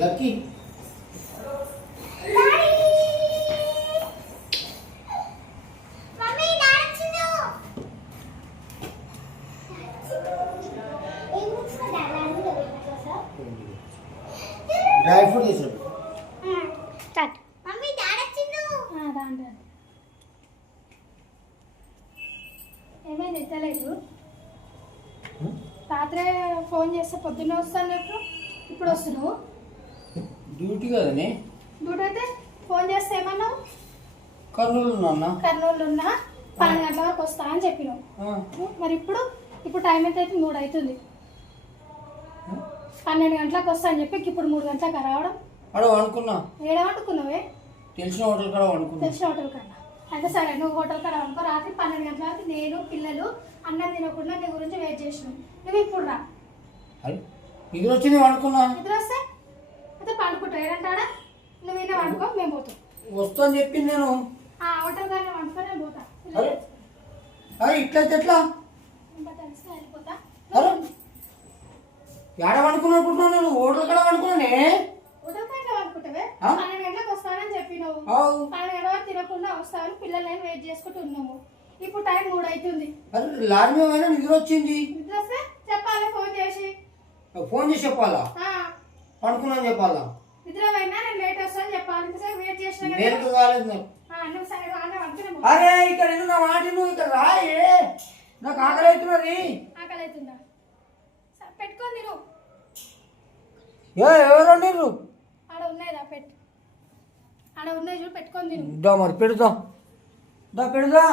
Lucky dry fruit వేసాడు. ఏమైంది ఎత్తలేదు? రాత్రే ఫోన్ చేస్తే పొద్దున్నే వస్తాను, ఇప్పుడు వస్తున్నావు. డ్యూటీ కదనే. డ్యూటీ అయితే ఫోన్ చేస్తే ఏమన్నావు? కర్నూలు ఉన్నా. కర్నూలు ఉన్నా 12 గంటల వరకు వస్తా అని చెప్పినావు. మరి ఇప్పుడు టైం ఎంత అయితే 3 అవుతుంది. 12 గంటలకు వస్తా అని చెప్పి ఇప్పుడు 3 గంటలకు రావడం. అనుకున్నా ఏడవనుకున్నావే? తెలిసిన హోటల్ కాడ అనుకున్నా. తెలిసిన హోటల్ కాడ అయితే సరే, నువ్వు హోటల్ కాడ అనుకో. రాత్రి 12 గంటల వరకు నేను పిల్లలు అన్నం తినకుండా నీ గురించి వెయిట్ చేసినాం. నువ్వు ఇప్పుడు రా. ఇది వచ్చింది అనుకున్నా. నిద్ర వస్తే అయితే పండుకుంటావు. ఏడంటాడా? నువ్వు వినే వండుకో, మేము పోతాం. వస్తా అని చెప్పింది నేను. హోటల్ కానీ వండుకో, నేను పోతా. ఇట్లయితే ఎట్లా? ఇంకా తెలిసి వెళ్ళిపోతా. ఎడ వండుకున్నట్టున్నా నేను హోటల్ కాడ వండుకున్నానే. హోటల్ కాడ వండుకుంటావే? 12 గంటలకు వస్తానని చెప్పినావు. 12 గంటల వరకు తినకుండా వస్తావని పిల్లలు నేను వెయిట్ చేసుకుంటూ ఉన్నాము. ఇప్పుడు టైం 3 అవుతుంది. లారీ మీద నిద్ర వచ్చింది. నిద్ర వస్తే చెప్పాలి, ఫోన్ చేసి. ఫోన్ చేసి చెప్పాలా? పడుకున్నాను చెప్పాలా? నిద్ర పోయినా నేను లేట్ వస్తాను చెప్పాలి. ఇంతసేపు వెయిట్ చేసినా కాలేదు. నువ్వు సరే రానే వండుకునే. అరే ఇక్కడ నా మాట నువ్వు ఇక్కడ రాయే, నాకు ఆకలి అవుతున్నది. ఆకలి అవుతుందా? పెట్టుకొని తిను. ఎవరు వండిర్రు? ఆడ ఉన్నాయిరా, ఆడ ఉన్నాయి చూడు, పెట్టుకొని తిను. మరి పెడదాం, పెడదా.